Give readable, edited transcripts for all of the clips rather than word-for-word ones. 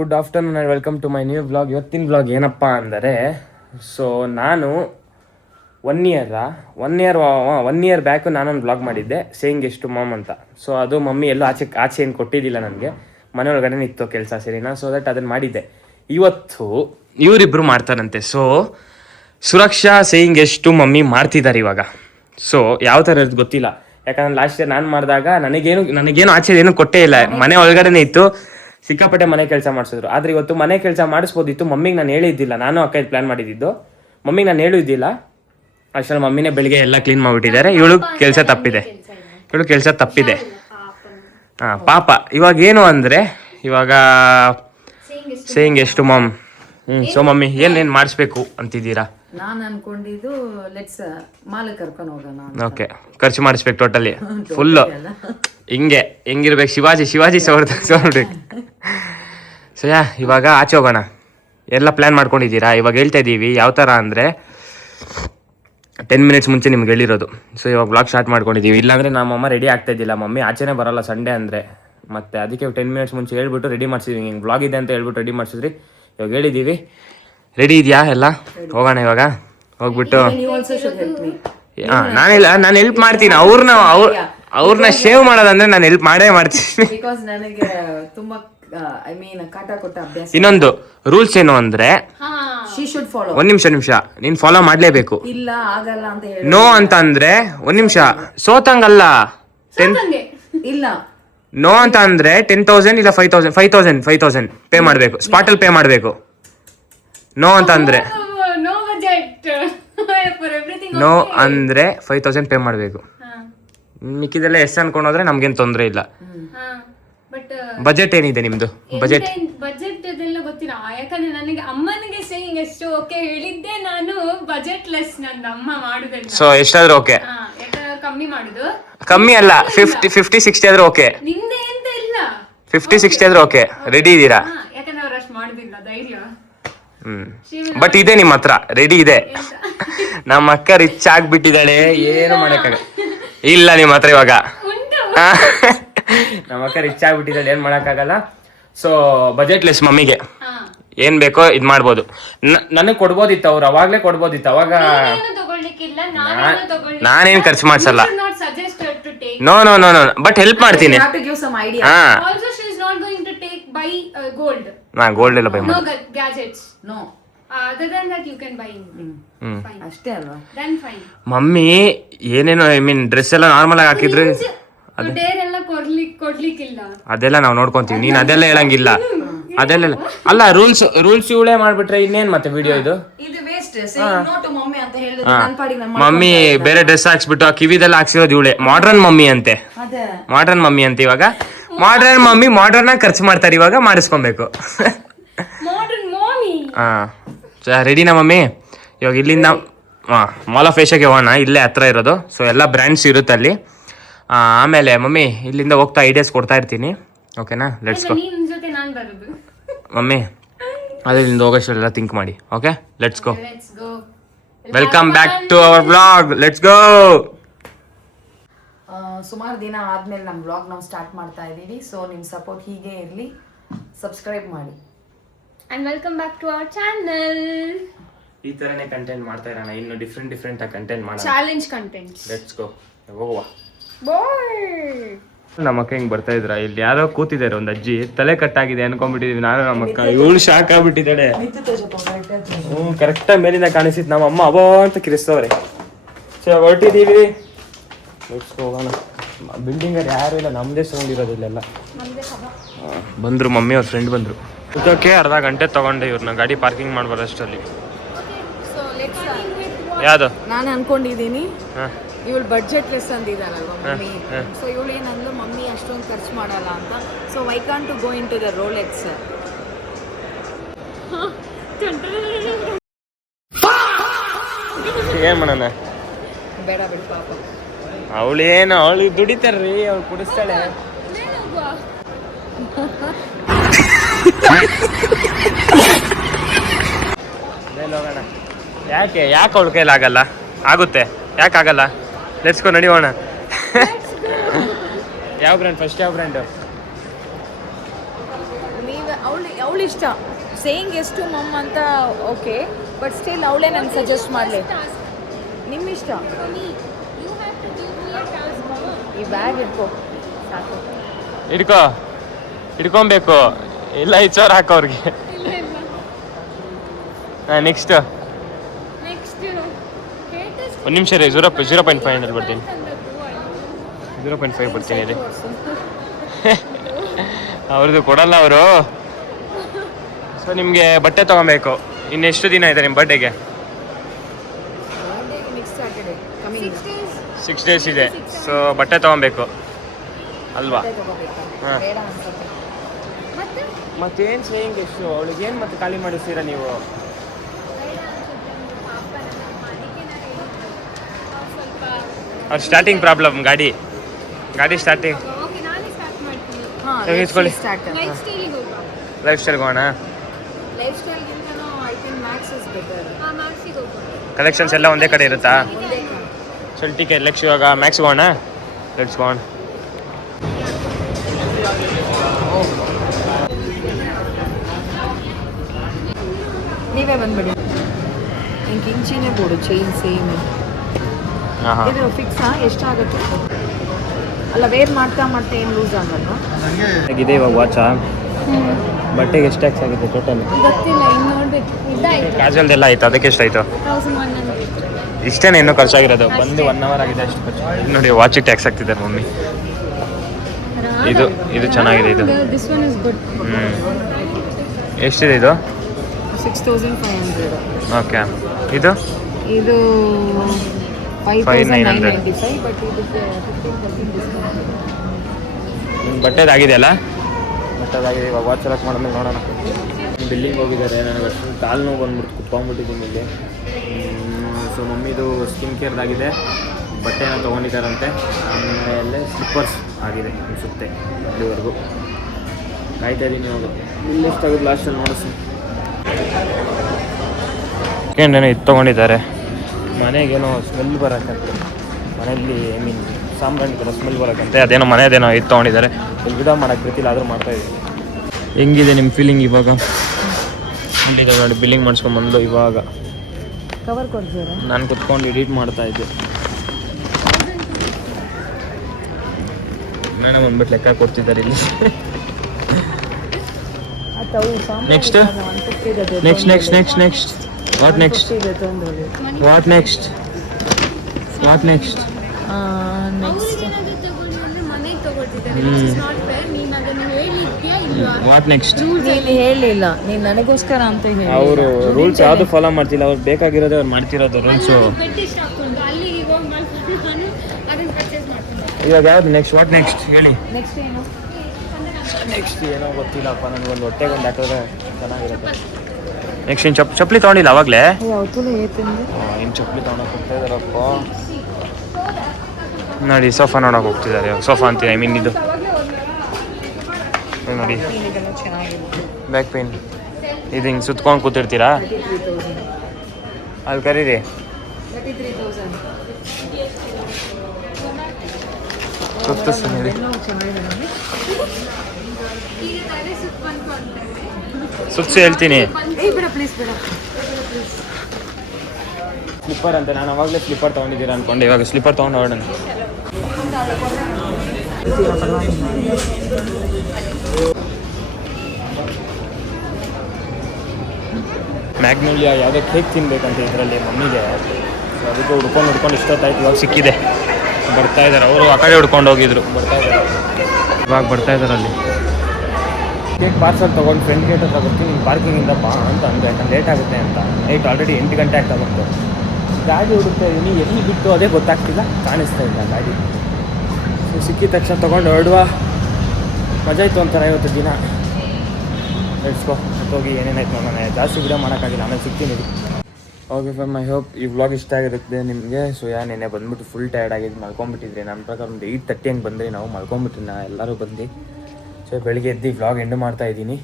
Good afternoon and welcome to my new vlog. ಇವತ್ತಿನ vlog ಏನಪ್ಪ ಅಂದರೆ, ಸೊ ನಾನು ಒನ್ ಇಯರ್ ಬ್ಯಾಕು ನಾನೊಂದು ವ್ಲಾಗ್ ಮಾಡಿದ್ದೆ, ಸೇಯಿಂಗ್ ಎಷ್ಟು ಮಾಮ್ ಅಂತ. ಸೊ ಅದು ಮಮ್ಮಿ ಎಲ್ಲೂ ಆಚೆ ಏನು ಕೊಟ್ಟಿದ್ದಿಲ್ಲ ನನಗೆ, ಮನೆಯೊಳಗಡೆ ನಿಂತು ಕೆಲಸ ಸರಿನಾ. ಸೊ ದಟ್ ಅದನ್ನು ಮಾಡಿದ್ದೆ. ಇವತ್ತು ಇವರಿಬ್ಬರು ಮಾಡ್ತಾರಂತೆ. ಸೊ ಸುರಕ್ಷಾ ಸೇಯಿಂಗ್ ಎಷ್ಟು ಮಮ್ಮಿ ಮಾಡ್ತಿದ್ದಾರೆ ಇವಾಗ. ಸೊ ಯಾವ ಥರ ಇರೋದು ಗೊತ್ತಿಲ್ಲ, ಯಾಕಂದ್ರೆ ಲಾಸ್ಟ್ ಇಯರ್ ನಾನು ಮಾಡಿದಾಗ ನನಗೇನು ಆಚೆ ಏನು ಕೊಟ್ಟೇ ಇಲ್ಲ, ಮನೆ ಒಳಗಡೆನೇ ಇತ್ತು. ಸಿಕ್ಕಾಪಟ್ಟೆ ಮನೆ ಕೆಲಸ ಮಾಡಿಸಿದ್ರು. ಆದರೆ ಇವತ್ತು ಮನೆ ಕೆಲಸ ಮಾಡಿಸ್ಬೋದಿತ್ತು, ಮಮ್ಮಿಗೆ ನಾನು ಹೇಳಿದ್ದಿಲ್ಲ. ನಾನು ಅಕ್ಕ ಪ್ಲ್ಯಾನ್ ಮಾಡಿದ್ದು, ಮಮ್ಮಿಗೆ ನಾನು ಹೇಳಿದ್ದಿಲ್ಲ. ಅಷ್ಟರಲ್ಲಿ ಮಮ್ಮಿನೇ ಬೆಳಿಗ್ಗೆ ಎಲ್ಲ ಕ್ಲೀನ್ ಮಾಡಿಬಿಟ್ಟಿದ್ದಾರೆ. ಇವಳು ಕೆಲಸ ತಪ್ಪಿದೆ. ಹಾಂ ಪಾಪ. ಇವಾಗ ಏನು ಅಂದರೆ, ಇವಾಗ ಸೇಯಿಂಗ್ ಎಷ್ಟು ಮಾಮ್. ಸೊ ಮಮ್ಮಿ ಏನೇನು ಮಾಡಿಸ್ಬೇಕು ಅಂತಿದ್ದೀರಾ? ನಾನು ಅನ್ಕೊಂಡಿದ್ದು ಮಾಲ್ ಕರ್ಕೊಂಡು ಹೋಗೋಣ. ಓಕೆ, ಖರ್ಚು ಮಾಡಿಸ್ಬೇಕು ಟೋಟಲಿ ಫುಲ್ಲು. ಹೆಂಗಿರ್ಬೇಕು, ಶಿವಾಜಿ ಸೋರ್ಬೇಕು. ಸೊ ಇವಾಗ ಆಚೆ ಹೋಗೋಣ ಎಲ್ಲ ಪ್ಲ್ಯಾನ್ ಮಾಡ್ಕೊಂಡಿದ್ದೀರಾ? ಇವಾಗ ಹೇಳ್ತಾ ಇದ್ದೀವಿ ಯಾವ ಥರ ಅಂದರೆ 10 ಮಿನಿಟ್ಸ್ ಮುಂಚೆ ನಿಮ್ಗೆ ಹೇಳಿರೋದು. ಸೊ ಇವಾಗ ವ್ಲಾಗ್ ಸ್ಟಾರ್ಟ್ ಮಾಡ್ಕೊಂಡಿದ್ದೀವಿ. ಇಲ್ಲಾಂದರೆ ನಮ್ಮಮ್ಮ ರೆಡಿ ಆಗ್ತಾ ಇದ್ದಿಲ್ಲ, ಮಮ್ಮಿ ಆಚೆನೇ ಬರೋಲ್ಲ ಸಂಡೇ ಅಂದರೆ. ಮತ್ತು ಅದಕ್ಕೆ 10 ಮಿನಿಟ್ಸ್ ಮುಂಚೆ ಹೇಳ್ಬಿಟ್ಟು ರೆಡಿ ಮಾಡಿಸಿದ್ವಿ. ಹಿಂಗೆ ವ್ಲಾಗ್ ಇದೆ ಅಂತ ಹೇಳ್ಬಿಟ್ಟು ರೆಡಿ ಮಾಡಿಸಿದ್ರಿ. ಇವಾಗ ಹೇಳಿದ್ದೀವಿ, ರೆಡಿ ಇದೆಯಾ ಎಲ್ಲ? ಹೋಗೋಣ ಇವಾಗ. ಹೋಗ್ಬಿಟ್ಟು ಹಾಂ ನಾನು ಹೆಲ್ಪ್ ಮಾಡ್ತೀನಿ. ಅವ್ರನ್ನ ಶೇವ್ ಮಾಡೋದಂದ್ರೆ ನಾನು ಹೆಲ್ಪ್ ಮಾಡೇ ಮಾಡ್ತೀನಿ. ಇನ್ನೊಂದು ರೂಲ್ಸ್ ಏನು ಅಂದ್ರೆ, ಒಂದ್ ನಿಮಿಷ ನೀನ್ ಫಾಲೋ ಮಾಡ್ಲೇಬೇಕು. ನೋ ಅಂತ ಅಂದ್ರೆ ಒಂದ್ ನಿಮಿಷ ಸೋತಂಗಲ್ಲ. ನೋ ಅಂತ ಅಂದ್ರೆ 10,000 ಇಲ್ಲ 5,000 ಪೇ ಮಾಡ್ಬೇಕು, ಸ್ಪಾಟಲ್ಲಿ ಪೇ ಮಾಡ್ಬೇಕು. ನೋ ಅಂತ ಅಂದ್ರೆ 5,000 ಪೇ ಮಾಡ್ಬೇಕು. ಮಿಕ್ಕಿದೆಲ್ಲ ಎಸ್ ಅನ್ಕೊಂಡೋದ್ರೆ ನಮ್ಗೇನು ತೊಂದರೆ ಇಲ್ಲ. ಬಜೆಟ್ ಏನಿದೆ ನಿಮ್ದು? ಬಜೆಟ್ ಅದೆಲ್ಲ ಗೊತ್ತಿಲ್ಲ, ಯಾಕಂದ್ರೆ ನನಗೆ ಅಮ್ಮನಿಗೆ ಸೇಯಿಂಗ್ ಎಷ್ಟು ಓಕೆ ಹೇಳಿದ್ದೆ ನಾನು. ಬಜೆಟ್ ಲೆಸ್ ನನ್ನ ಅಮ್ಮ ಮಾಡುದಲ್ಲ. ಸೊ ಎಷ್ಟಾದ್ರೂ ಓಕೆ, ಕಮ್ಮಿ ಮಾಡುದು. ಕಮ್ಮಿ ಅಲ್ಲ, 50-60 ಆದ್ರೂ ಓಕೆ. ನಿಂದೆ ಎಂತ ಇಲ್ಲ, 50-60 ಆದ್ರೂ ಓಕೆ. ರೆಡಿ ಇದ್ದೀರಾ? ಯಾಕಂದ್ರೆ ಅವ್ರು ಅಷ್ಟು ಮಾಡುದಿಲ್ಲ, ಧೈರ್ಯ. ಬಟ್ ಇದೆ ನಿಮ್ಮ ಹತ್ರ, ರೆಡಿ ಇದೆ. ನಮ್ಮ ಅಕ್ಕ ರಿಚ್ ಆಗ್ಬಿಟ್ಟಿದ್ದಾಳೆ, ಏನು ಮಾಡಕ್ಕಾಗ ಇಲ್ಲ ನಿಮ್ಮ ಹತ್ರ ಇವಾಗ. ನಮ್ಮ ಅಕ್ಕ ರಿಚ್ ಆಗ್ಬಿಟ್ಟಿದ್ದಾಳೆ, ಏನ್ ಮಾಡಕ್ಕಾಗಲ್ಲ. ಸೊ ಬಜೆಟ್ ಲೆಸ್ ಮಮ್ಮಿಗೆ ಏನ್ ಬೇಕೋ ಇದ್ ಮಾಡ್ಬೋದು. ನನಗ್ ಕೊಡ್ಬೋದಿತ್ತು, ಅವ್ರು ಅವಾಗ್ಲೇ ಕೊಡ್ಬೋದಿತ್ತು. ಅವಾಗ ನಾನೇನ್ ಖರ್ಚು ಮಾಡ್ಸಲ್ಲ. ನೋ ಬಟ್ ಹೆಲ್ಪ್ ಮಾಡ್ತೀನಿ. ನಾ ಗೋಲ್ಡ್ ಎಲ್ಲ ಬೈ ಮಾಡಿ. ಮಮ್ಮಿ ಏನೇನೋ ಡ್ರೆಸ್ ಎಲ್ಲ ನಾರ್ಮಲ್ ಆಗಿ ಹಾಕಿದ್ರು, ಅದೆಲ್ಲ ನಾವು ನೋಡ್ಕೊಂತೀವಿ. ನೀನ್ ಅದೆಲ್ಲ ಹೇಳಂಗಿಲ್ಲ, ಅದೆಲ್ಲ ಅಲ್ಲ. ರೂಲ್ಸ್ ಇವಳೇ ಮಾಡ್ಬಿಟ್ರೆ ಇನ್ನೇನ್ ಮತ್ತೆ ವಿಡಿಯೋ ಇದು. ಮಮ್ಮಿ ಬೇರೆ ಡ್ರೆಸ್ ಹಾಕ್ಸ್ಬಿಟ್ಟು ಆ ಕಿವಿದೆಲ್ಲ ಹಾಕ್ಸಿರೋದು ಇವಳೆ. ಮಾಡ್ರನ್ ಮಮ್ಮಿ ಅಂತೆ ಇವಾಗ. ಮಾಡ್ರನ್ ಆಗಿ ಖರ್ಚು ಮಾಡ್ತಾರೆ, ಇವಾಗ ಮಾಡಿಸ್ಕೊಬೇಕು. ಹಾ ರೆಡಿನಾ ಮಮ್ಮಿ? ಇವಾಗ ಇಲ್ಲಿಂದ ಮಾಲ್ ಆಫ್ ಏಷ್ಯಾಗೆ ಹೋಗೋಣ, ಇಲ್ಲೇ ಹತ್ರ ಇರೋದು. ಸೊ ಎಲ್ಲ ಬ್ರ್ಯಾಂಡ್ಸ್ ಇರುತ್ತೆ ಅಲ್ಲಿ. ಆಮೇಲೆ ಮಮ್ಮಿ ಇಲ್ಲಿಂದ ಹೋಗ್ತಾ ಐಡಿಯಾಸ್ ಕೊಡ್ತಾ ಇರ್ತೀನಿ, ಓಕೆನಾ? Let's go mummy. ಅದೇ ಇಲ್ಲಿಂದ ಹೋಗೋಷ್ಟೆಲ್ಲ ಥಿಂಕ್ ಮಾಡಿ. Okay, let's go. Welcome back to our vlog. Let's go. ಸುಮಾರು ದಿನ ಆದ್ಮೇಲೆ ನಮ್ಮ ವ್ಲಾಗ್ ನಾವು ಸ್ಟಾರ್ಟ್ ಮಾಡ್ತಾ ಇದ್ದೀವಿ. ಸೊ ನಿಮ್ಮ ಸಪೋರ್ಟ್ ಹೀಗೆ ಇರಲಿ, ಸಬ್ಸ್ಕ್ರೈಬ್ ಮಾಡಿ. And welcome back to our channel. ಈ ತರನೇ ಕಂಟೆಂಟ್ ಮಾಡ್ತಾ ಇರೋಣ, ಇನ್ನು ಡಿಫ್ರೆಂಟ್ ಆಗಿ ಕಂಟೆಂಟ್ ಮಾಡೋಣ. Challenge content. ಲೆಟ್ಸ್ ಗೋ, ಹೋಗುವ. ಬಾಯ್. ನಮ್ಮ ಅಕ್ಕ ಹಿಂಗ್ ಬರ್ತಾ ಇದ್ರ, ಇಲ್ಲಿ ಯಾರೋ ಕೂತಿದ್ದಾರೆ, ಒಂದು ಅಜ್ಜಿ ತಲೆ ಕಟ್ಟಾಗಿದೆ ಅನ್ಕೊಂಡ್ಬಿಟ್ಟಿದೀವಿ ನಾನು ನಮ್ಮ ಅಕ್ಕ. ಇವಳು ಶಾಕ್ ಆಗ್ಬಿಟ್ಟಿದ್ದಾಳೆ. ಕರೆಕ್ಟಾಗಿ ಮೇಲಿಂದ ಕಾಣಿಸಿತ್ತು. ನಮ್ಮ ಅಮ್ಮ ಅಬೋ ಅಂತ ಕಿರಿಸ್ತವ್ರೆ. ಸೊ ಹೊರಟಿದ್ದೀವಿ, ಲೆಟ್ಸ್ ಗೋ ಹೋಗೋಣ. ಬಿಲ್ಡಿಂಗ್ ಅಲ್ಲಿ ಯಾರು ಇಲ್ಲ, ನಮ್ದೇ ಸೌಂಡ್ ಇರೋದು ಇಲ್ಲೆಲ್ಲ. ಬಂದ್ರು ಮಮ್ಮಿ ಅವ್ರ ಫ್ರೆಂಡ್ ಬಂದ್ರು. ಇದಕ್ಕೆ ಅರ್ಧ ಗಂಟೆ ತಗೊಂಡೆ ಇವ್ರನ್ನ ಗಾಡಿ ಪಾರ್ಕಿಂಗ್ ಮಾಡ್ಬಾರ್ದು ಅಷ್ಟರಲ್ಲಿ. ಯಾವುದು ನಾನು ಅನ್ಕೊಂಡಿದ್ದೀನಿ, ಇವಳು ಬಡ್ಜೆಟ್ ಲೆಸ್ ಅಂದಿದ್ದಾಳಲ್ವ ಮಮ್ಮಿ. ಸೊ ಇವಳು ಏನಂದ್ಲು, ಮಮ್ಮಿ ಅಷ್ಟೊಂದು ಖರ್ಚು ಮಾಡಲ್ಲ ಅಂತ. So why can't to go into the Rolex. ಏನ್ ಮಾಡೋಣ? ಬೇಡ ಬಿಡು ಪಾಪ. ಅವಳು ದುಡಿತಾರ್ರಿ, ಅವಳು ಕುಡಿಸ್ತಾಳೆ. ಹೋಗೋಣ. ಯಾಕೆ ಅವಳ ಕೈಲಿ ಆಗಲ್ಲ? ಆಗುತ್ತೆ, ಯಾಕಾಗಲ್ಲ? Let's go, ನಡಿಯೋಣ. ಯಾವ ಬ್ರ್ಯಾಂಡ್ ಫಸ್ಟ್? ಯಾವ ಬ್ರ್ಯಾಂಡ್? ಅವಳು ಇಷ್ಟ ಸೇಯಿಂಗ್ ಎಷ್ಟು ಮಮ್ ಅಂತ ಓಕೆ ಬಟ್ ಸ್ಟಿಲ್ ಅವಳೇ ನಂಗೆ ಸಜೆಸ್ಟ್ ಮಾಡಲಿ ನಿಮ್ಮ ಇಷ್ಟ ಈ ಬ್ಯಾಗ್ ಇಟ್ಕೋ ಸಾಕು ಹಿಡ್ಕೊಬೇಕು ಇಲ್ಲ 5,000 ಹಾಕೋ ಅವ್ರಿಗೆ. ನೆಕ್ಸ್ಟ್ ಒಂದು ನಿಮಿಷ ರೀ 0.5 ಬರ್ತೀನಿ 0.5 ಬರ್ತೀನಿ ರೀ. ಅವ್ರದ್ದು ಕೊಡಲ್ಲ ಅವರು. ಸೊ ನಿಮಗೆ ಬಟ್ಟೆ ತೊಗೊಬೇಕು. ಇನ್ನೆಷ್ಟು ದಿನ ಇದೆ ನಿಮ್ಮ ಬರ್ಡೇಗೆ? 6 days ಇದೆ. ಸೊ ಬಟ್ಟೆ ತೊಗೊಬೇಕು ಅಲ್ವಾ? ಹಾಂ ಮತ್ತೇನು ಸೇಯಿಂಗ್ ಎಷ್ಟು ಅವಳಿಗೇನು ಮತ್ತೆ ಖಾಲಿ ಮಾಡಿಸ್ತೀರಾ ನೀವು? ಅವ್ರ ಸ್ಟಾರ್ಟಿಂಗ್ ಪ್ರಾಬ್ಲಮ್ ಗಾಡಿ ಸ್ಟಾರ್ಟಿಂಗ್ ತೆಗೆಸ್ಕೊಳ್ಳಿ. ಲೈಫ್ ಸ್ಟೈಲ್ ಹೋಗೋಣ. ಕಲೆಕ್ಷನ್ಸ್ ಎಲ್ಲ ಒಂದೇ ಕಡೆ ಇರುತ್ತಾ? ಚಲ್ ಟಿಕೆ ಲೆಕ್ಸ್ ಇವಾಗ ಮ್ಯಾಕ್ಸ್ ಹೋಗೋಣ. ಲೆಟ್ಸ್ ಹೋಗೋಣ. ನೀವೇ ಬಂದ್ಬಿಡಿ. ಹಿಂಗೆ ಇಂಚಿನೇ ಬೋಡು ಚೈನ್ ಸೇಮ್ ಇದು ಫಿಕ್ಸಾ ಎಷ್ಟಾಗುತ್ತೆ? ಅಲ್ಲ ವೇರ್ ಮಾಡ್ತಾ ಏನು ಲೂಸ್ ಆಗಲ್ವಾ? ಇದೆ ಇವಾಗ ವಾಚಾ ಬಟ್ಟೆಗೆ ಎಷ್ಟು ಟ್ಯಾಕ್ಸ್ ಆಗುತ್ತೆ ಟೋಟಲ್? ಗೊತ್ತಿಲ್ಲ, ಇನ್ನು ನೋಡ್ಬೇಕು. ಕಾಜಲ್ದೆಲ್ಲ ಆಯ್ತು, ಅದಕ್ಕೆ ಎಷ್ಟಾಯ್ತು? ಇಷ್ಟೇನೆ ಇನ್ನೂ ಖರ್ಚಾಗಿರೋದು. ಬಂದು 1 hour ಆಗಿದೆ ಅಷ್ಟು ಖರ್ಚು. ಇದು ನೋಡಿ ವಾಚಿಗೆ ಟ್ಯಾಕ್ಸ್ ಆಗ್ತಿದ್ದಾರೆ ಮಮ್ಮಿ. ಇದು ಚೆನ್ನಾಗಿದೆ. ಇದು ಎಷ್ಟಿದೆ ಇದು? 6,500. ಓಕೆ. ಇದು 5,995 ಬಟ್ ಇದಕ್ಕೆ 15% ಡಿಸ್ಕೌಂಟ್. ಬಟ್ಟೆದಾಗಿದೆಯಲ್ಲ? ಬಟ್ಟೆದಾಗಿದೆ. ಇವಾಗ ವಾಚ್ ಸೆಲೆಕ್ಟ್ ಮಾಡಿದ್ಮೇಲೆ ನೋಡೋಣ. ಬಿಲ್ಲಿಗೆ ಹೋಗಿದ್ದಾರೆ. ನನಗೆ ಅಷ್ಟು ಕಾಲು ನೋವು ಬಂದ್ಬಿಟ್ಟು ಕುತ್ಕೊಂಡ್ಬಿಟ್ಟಿದ್ದೀನಿ ಇಲ್ಲಿ. ಸೊ ಮಮ್ಮಿದು ಸ್ಕಿನ್ ಕೇರ್ದಾಗಿದೆ. ಬಟ್ಟೆನ ತೊಗೊಂಡಿದ್ದಾರಂತೆ. ಆಮೇಲೆ ಸ್ಲಿಪ್ಪರ್ಸ್ ಆಗಿದೆ ಅನಿಸುತ್ತೆ ಇಲ್ಲಿವರೆಗೂ. ಕಾಯ್ತಾ ಇದ್ದೀನಿ ಇವಾಗ ಬಿಲ್ ಎಷ್ಟಾಗುತ್ತೆ ಲಾಸ್ಟಲ್ಲಿ ನೋಡಿಸಿ. ಏನೋ ಇದು ತೊಗೊಂಡಿದ್ದಾರೆ. ಮನೆಗೇನೋ ಸ್ಮೆಲ್ ಬರೋಕ್ಕಂತೆ. ಮನೆಯಲ್ಲಿ ಸಾಂಬ್ರಾಣಿ ಥರ ಸ್ಮೆಲ್ ಬರೋಕ್ಕಂತೆ. ಅದೇನೋ ಮನೆಯದೇನೋ ಇದು ತೊಗೊಂಡಿದ್ದಾರೆ. ಇಲ್ಲಿ ಗಿಡ ಮಾಡೋಕ್ಕೆ ಗೊತ್ತಿಲ್ಲ, ಆದರೂ ಮಾಡ್ತಾಯಿದ್ದೀನಿ. ಹೆಂಗಿದೆ ನಿಮ್ಮ ಫೀಲಿಂಗ್ ಇವಾಗ? ಇಲ್ಲಿದೆ ನೋಡಿ, ಬಿಲ್ಲಿಂಗ್ ಮಾಡಿಸ್ಕೊಂಬಂದು ಇವಾಗ ಕವರ್ ಕೊಡ್ತೀರಾ? ನಾನು ಕುತ್ಕೊಂಡು ಎಡಿಟ್ ಮಾಡ್ತಾ ಇದ್ದೆ. ನಾನು ಬಂದ್ಬಿಟ್ಟು ಲೆಕ್ಕ ಕೊಡ್ತಿದ್ದಾರೆ ಇಲ್ಲಿ. Next what next? What next? ನೀನು ಹೇಳಿಲ್ಲ, ನೀನು ನನಗೋಸ್ಕರ ಅಂತ ಹೇಳಿ. ಅವರು ರೂಲ್ಸ್ ಯಾವುದು ಫಾಲೋ ಮಾಡ್ತಿಲ್ಲ. ಅವ್ರು ಬೇಕಾಗಿರೋದೇ ಅವ್ರು ಮಾಡ್ತಿರೋದು ರೂಲ್ಸು. ಇವಾಗ ಯಾವ್ದು ನೆಕ್ಸ್ಟ್? ವಾಟ್ ನೆಕ್ಸ್ಟ್ ಹೇಳಿ. ನೆಕ್ಸ್ಟ್ ಏನು? ನೆಕ್ಸ್ಟ್ ಏನೋ ಗೊತ್ತಿಲ್ಲಪ್ಪ. ನನಗೊಂದು ಹೊಟ್ಟೆಗೊಂದು ಹಾಕಿದ್ರೆ ಚೆನ್ನಾಗಿರುತ್ತೆ. ನೆಕ್ಸ್ಟ್ ಇನ್ನು ಚಪ್ಪಲಿ ತೊಗೊಂಡಿಲ್ಲ ಅವಾಗಲೇ? ಇನ್ನು ಚಪ್ಪಲಿ ತೊಗೊಳಕ್ಕೆ ಹೋಗ್ತಾ ಇದ್ದಾರಪ್ಪ. ನೋಡಿ ಸೋಫಾ ನೋಡೋಕೆ ಹೋಗ್ತಿದ್ದಾರೆ. ಸೋಫಾ ಅಂತೀನಿ, ಐ ಮೀನ್ ಇದು ನೋಡಿ ಬ್ಯಾಕ್ ಪೇನ್. ಇದು ಹಿಂಗೆ ಸುತ್ಕೊಂಡು ಕೂತಿರ್ತೀರಾ? ಅಲ್ಲಿ ಕರೀರಿ. ಸುತ್ತು ಸುಮ್ಮನೆ ಸುತ್ತು ಹೇಳ್ತೀನಿ. ಸ್ಲಿಪ್ಪರ್ ಅಂತ ನಾನು ಅವಾಗಲೇ ಸ್ಲಿಪ್ಪರ್ ತೊಗೊಂಡಿದ್ದೀರಾ ಅಂದ್ಕೊಂಡೆ. ಇವಾಗ ಸ್ಲಿಪ್ಪರ್ ತೊಗೊಂಡು ಹೊರಡೋಣ. ಮ್ಯಾಗ್ನೋಲಿಯಾ ಯಾವುದೋ ಕೇಕ್ ತಿನ್ಬೇಕಂತ ಇದರಲ್ಲಿ ಮಮ್ಮಿಗೆ. ಸೊ ಅದಕ್ಕೆ ಹುಡ್ಕೊಂಡು ಇಷ್ಟೊತ್ತಾಯ್ತು. ಇವಾಗ ಸಿಕ್ಕಿದೆ. ಬರ್ತಾ ಇದ್ದಾರೆ ಅವರು. ಆ ಕಡೆ ಹುಡ್ಕೊಂಡು ಹೋಗಿದ್ರು. ಇವಾಗ ಬರ್ತಾ ಇದ್ದಾರೆ ಅಲ್ಲಿ. ಕೇಕ್ ಪಾರ್ಸಲ್ ತೊಗೊಂಡು ಫ್ರೆಂಡ್ ಗೇಟ್ ಹತ್ರ ಬರ್ತೀನಿ. ನಿಮ್ಮ ಪಾರ್ಕಿಂಗಿಂದ ಬಾ ಅಂತ ಅಂದೆ, ಯಾಕಂದ್ರೆ ಲೇಟ್ ಆಗುತ್ತೆ ಅಂತ. ನೈಟ್ ಆಲ್ರೆಡಿ 8 ಗಂಟೆ ಆಗ್ತಾ ಬಂತು. ಗಾಡಿ ಹುಡುಕ್ತಾ ಇದ್ದೀನಿ, ಎಲ್ಲಿ ಬಿಟ್ಟು ಅದೇ ಗೊತ್ತಾಗ್ತಿಲ್ಲ, ಕಾಣಿಸ್ತಾ ಇಲ್ಲ ಗಾಡಿ. ಸೊ ಸಿಕ್ಕಿದ ತಕ್ಷಣ ತೊಗೊಂಡು ಹೊರಡುವ. ಮಜಾ ಇತ್ತು ಒಂಥರ ಇವತ್ತು ದಿನ. ನೆಡ್ಸ್ಕೊ ಹೋಗಿ ಏನೇನಾಯ್ತು ನೋಡೋಣ. ಜಾಸ್ತಿ ವಿಡಿಯೋ ಮಾಡೋಕ್ಕಾಗಿಲ್ಲ, ಆಮೇಲೆ ಸಿಗ್ತೀನಿ. ಓಕೆ ಫ್ರಮ್ ಐ ಹೋಪ್ ಈ ವ್ಲಾಗ್ ಇಷ್ಟ ಆಗಿರುತ್ತೆ ನಿಮಗೆ. ಸೊ ನೆನ್ನೆ ಬಂದ್ಬಿಟ್ಟು ಫುಲ್ ಟಯರ್ಡ್ ಆಗಿದ್ದು ಮಲ್ಕೊಂಡ್ಬಿಟ್ಟಿದ್ರಿ. ನನ್ನ ಪ್ರಕಾರ ಒಂದು 8:30 ಹಂಗೆ ಬಂದ್ರಿ. ನಾವು ಮಲ್ಕೊಂಡ್ಬಿಟ್ರಿ ಎಲ್ಲರೂ ಬಂದು. ಸೊ ಬೆಳಿಗ್ಗೆ ಎದ್ದು ವ್ಲಾಗ್ ಎಂಡ್ ಮಾಡ್ತಾ ಇದ್ದೀನಿ.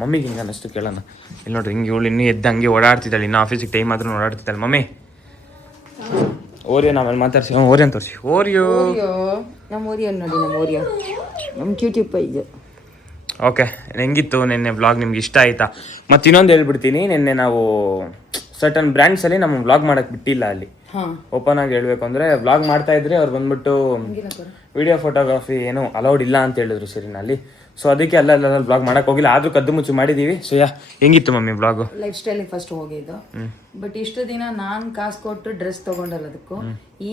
ಮಮ್ಮಿಗೆ ಹಿಂಗೆ ಅನ್ನಿಸ್ತು ಕೇಳೋಣ. ಇಲ್ಲಿ ನೋಡ್ರಿ, ಹಿಂಗೆ ಇವಳು ಇನ್ನೂ ಎದ್ದು ಹಂಗೆ ಓಡಾಡ್ತಿದ್ದಾಳೆ. ಇನ್ನು ಆಫೀಸಿಗೆ ಟೈಮ್ ಆದ್ರೂ ಓಡಾಡ್ತಿದ್ದಾಳೆ. ಮಮ್ಮಿ ಓರಿಯೋ ನಾವೆಲ್ಲ ಮಾತಾಡ್ಸಿ. ಓರಿಯೋ ತೋರಿಸಿ. ಓರಿಯೋ ನಮ್ಮ ಓರಿಯೋ ನೋಡಿ, ನಮ್ಮ ಓರಿಯೋ ನಮ್ಮ ಕ್ಯೂಟಿ ಪೈ. ಓಕೆ, ಹೆಂಗಿತ್ತು ನಿನ್ನೆ ವ್ಲಾಗ್? ನಿಮ್ಗೆ ಇಷ್ಟ ಆಯ್ತಾ? ಮತ್ತು ಇನ್ನೊಂದು ಹೇಳ್ಬಿಡ್ತೀನಿ, ನಿನ್ನೆ ನಾವು ಸರ್ಟನ್ ಬ್ರ್ಯಾಂಡ್ಸಲ್ಲಿ ನಮ್ಮ ವ್ಲಾಗ್ ಮಾಡೋಕ್ಕೆ ಬಿಟ್ಟಿಲ್ಲ ಅಲ್ಲಿ. ಓಪನ್ ಆಗಿ ಹೇಳ್ಬೇಕು ಅಂದರೆ ವ್ಲಾಗ್ ಮಾಡ್ತಾ ಇದ್ರೆ ಅವ್ರು ಬಂದ್ಬಿಟ್ಟು ವಿಡಿಯೋ ಫೋಟೋಗ್ರಫಿ ಏನು ಅಲೌಡ್ ಇಲ್ಲ ಅಂತ ಹೇಳಿದ್ರು ಸರಿನಾ ಅಲ್ಲಿ. ಸೊ ಅದಕ್ಕೆ ಅಲ್ಲೆಲ್ಲ ವ್ಲಾಗ್ ಮಾಡಕ್ಕೆ ಹೋಗಿಲ್ಲ, ಆದರೂ ಕದ್ದು ಮುಚ್ಚು ಮಾಡಿದ್ದೀವಿ. ಸೊ ಹೆಂಗಿತ್ತು ಮಮ್ಮಿ ವ್ಲಾಗು? ಲೈಫ್ ಸ್ಟೈಲಿಗೆ ಫಸ್ಟ್ ಹೋಗಿದ್ದು, ಬಟ್ ಇಷ್ಟು ದಿನ ನಾನು ಕಾಸು ಕೊಟ್ಟು ಡ್ರೆಸ್ ತೊಗೊಂಡಲ್ಲದಕ್ಕೂ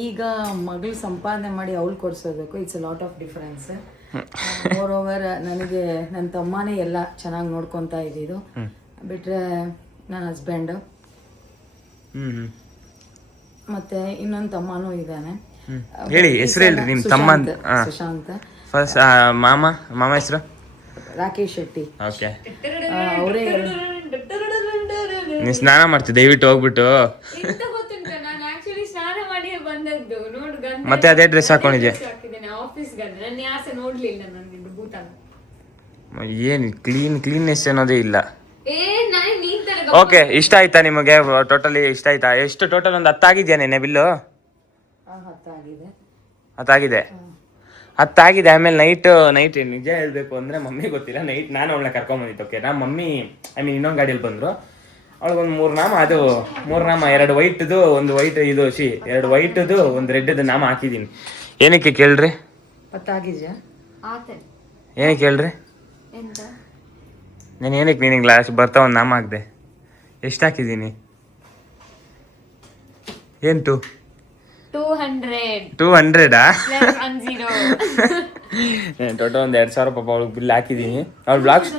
ಈಗ ಮಗಳು ಸಂಪಾದನೆ ಮಾಡಿ ಅವಳು ಕೊಡ್ಸೋದಕ್ಕೂ it's a lot of difference. Moreover ನನಗೆ ನನ್ನ ತಮ್ಮನೇ ಎಲ್ಲ ಚೆನ್ನಾಗಿ ನೋಡ್ಕೊತಾ ಇದ್ದಿದ್ದು, ಬಿಟ್ರೆ ನನ್ನ ಹಸ್ಬೆಂಡ್ ಮತ್ತೆ ಇನ್ನೊಂದು ತಮ್ಮನೂ ಇದ್ದಾನೆ. ಹೇಳಿ ಹೆಸರು ಹೇಳ್ರಿ ನಿಮ್ಮ ತಮ್ಮ. ಸುಶಾಂತ್. ಫಸ್ಟ್ ಮಾಮ ಹೆಸರು ರಾಕೇಶ್ ಶೆಟ್ಟಿ. ಓಕೆ, ಅವರೇ. ನೀವು ಸ್ನಾನ ಮಾಡ್ತೀವಿ ದಯವಿಟ್ಟು ಹೋಗ್ಬಿಟ್ಟು. ನಾನು ಆಕ್ಚುಲಿ ಸ್ನಾನ ಮಾಡಿ ಬಂದದ್ದು ನೋಡು, ಮತ್ತೆ ಅದೇ ಡ್ರೆಸ್ ಹಾಕೊಂಡಿದ್ಯಾ? ಆಫೀಸ್ಗೆ ನನ್ನ ಯಾಸೆ ನೋಡ್ಲಿಲ್ಲ ನನಗೆ ಭೂತಾನ. ಏನು ಕ್ಲೀನ್ನೆಸ್ ಅನ್ನೋದೇ ಇಲ್ಲ. ನೀನ್ ತರ ಓಕೆ, ಇಷ್ಟ ಆಯ್ತಾ ನಿಮಗೆ? ಟೋಟಲಿ ಇಷ್ಟ ಆಯ್ತಾ? ಎಷ್ಟು ಟೋಟಲ್ ಒಂದು 10 ಆಗಿದೆಯಾ ನಿನ್ನೆ ಬಿಲ್ಲು? 10 ಆಗಿದೆ. ಆಮೇಲೆ ನೈಟ್ ನಿಜ ಹೇಳ್ಬೇಕು ಅಂದ್ರೆ ಮಮ್ಮಿ ಗೊತ್ತಿಲ್ಲ, ನೈಟ್ ನಾನು ಅವಳನ್ನ ಕರ್ಕೊಂಬಂದಿತ್ತು. ಓಕೆ, ನಮ್ಮ ಮಮ್ಮಿ ಇನ್ನೊಂದು ಗಾಡಿಯಲ್ಲಿ ಬಂದ್ರು. ಅವಳಿಗೊಂದು 3 ನಾಮ, ಅದು 3 ನಾಮ, 2 ವೈಟ್ದು, 1 ವೈಟ್, ಇದು 2 ವೈಟ್ದು, 1 ರೆಡ್ದು ನಾಮ ಹಾಕಿದ್ದೀನಿ. ಏನಕ್ಕೆ ಕೇಳ್ರಿ? ಏನಕ್ಕೆ ಕೇಳ್ರಿ? ನಾನು ಏನಕ್ಕೆ ನೀನಿಗೆ ಲಾಸ್ಟ್ ಬರ್ತಾ ಒಂದು ನಾಮ ಹಾಕಿದೆ. ಎಷ್ಟು ಹಾಕಿದ್ದೀನಿ? ಏನು 200 ಟೋಟಲ್ ಒಂದು 2,000 ಪಾಪ ಅವಳಿಗೆ ಬಿಲ್ ಹಾಕಿದ್ದೀನಿ. ಅವಳು ಬ್ಲಾಗ್ಸ್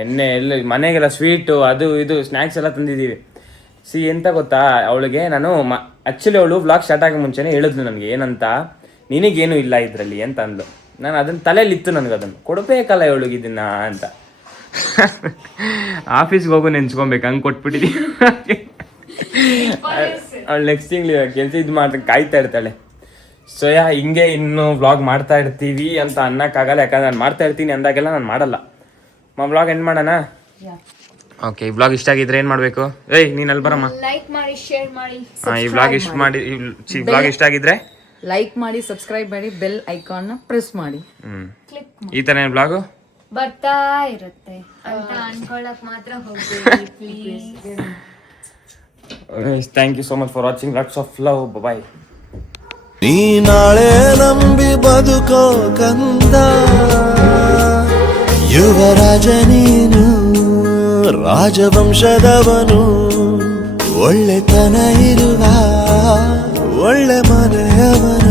ಎಣ್ಣೆ ಎಲ್ಲ ಮನೆಗೆಲ್ಲ ಸ್ವೀಟು ಅದು ಇದು ಸ್ನ್ಯಾಕ್ಸ್ ಎಲ್ಲ ತಂದಿದ್ದೀವಿ. ಎಂತ ಗೊತ್ತಾ, ಅವಳಿಗೆ ನಾನು ಆ್ಯಕ್ಚುಲಿ ಅವಳು ವ್ಲಾಗ್ ಸ್ಟಾರ್ಟ್ ಆಗೋ ಮುಂಚೆನೇ ಹೇಳಿದ್ಲು ನನಗೆ ಏನಂತ, ನಿನಗೇನು ಇಲ್ಲ ಇದರಲ್ಲಿ ಅಂತ ಅಂದ್ಲು. ನಾನು ಅದನ್ನು ತಲೆಯಲ್ಲಿತ್ತು ನನಗೆ, ಅದನ್ನು ಕೊಡಬೇಕಲ್ಲ ಇವಳಿಗೆ ಇದನ್ನ ಅಂತ. ಆಫೀಸ್ಗೆ ಹೋಗು ನೆನ್ಸ್ಕೊಬೇಕು, ಹಂಗೆ ಕೊಟ್ಬಿಟ್ಟಿದ್ದೀನಿ. ಅವಳು ನೆಕ್ಸ್ಟ್ ತಿಂಗ್ಳು ಕೆಲಸ ಇದು ಮಾಡ್ತಾ ಕಾಯ್ತಾ ಇರ್ತಾಳೆ. ಸೊ ಹಿಂಗೆ ಇನ್ನು ವ್ಲಾಗ್ ಮಾಡ್ತಾ ಇರ್ತೀವಿ ಅಂತ ಅನ್ನೋಕ್ಕಾಗಲ್ಲ, ಯಾಕಂದ್ರೆ ನಾನು ಮಾಡ್ತಾ ಇರ್ತೀನಿ ಅಂದಾಗೆಲ್ಲ ನಾನು ಮಾಡಲ್ಲ. ವ್ಲಾಗ್ ಎಂಡ್ ಮಾಡೋಣ? ಓಕೆ, ಈ ವ್ಲಾಗ್ ಇಷ್ಟ ಆಗಿದ್ರೆ ಏನು ಮಾಡಬೇಕು? ನೀನು ಅಲ್ಲಿ ಬರಮ್ಮ. ಲೈಕ್ ಮಾಡಿ, ಶೇರ್ ಮಾಡಿ. ಈ ವ್ಲಾಗ್ ಇಷ್ಟ ಆಗಿದ್ರೆ ಲೈಕ್ ಮಾಡಿ, ಸಬ್ಸ್ಕ್ರೈಬ್ ಮಾಡಿ, ಬೆಲ್ ಐಕಾನ್ನ ಪ್ರೆಸ್ ಮಾಡಿ. ಈ ಥರ ವ್ಲಾಗು ಬರ್ತಾ ಇರುತ್ತೆ ಅಂತ ಅನ್ಕೊಳಕ್ ಮಾತ್ರ ಹೋಗ್ಬೇಡಿ please. Thank you so much for watching. Lots of love. Bye. ನೀ ನಾಳೆ ನಂಬಿ ಬದುಕೋ ಕಂದ, ಯುವರಾಜ ನೀನು, ರಾಜವಂಶದವನು, ಒಳ್ಳೆತನ ಇರುವ ಒಳ್ಳೆ ಮನೆಯವನು.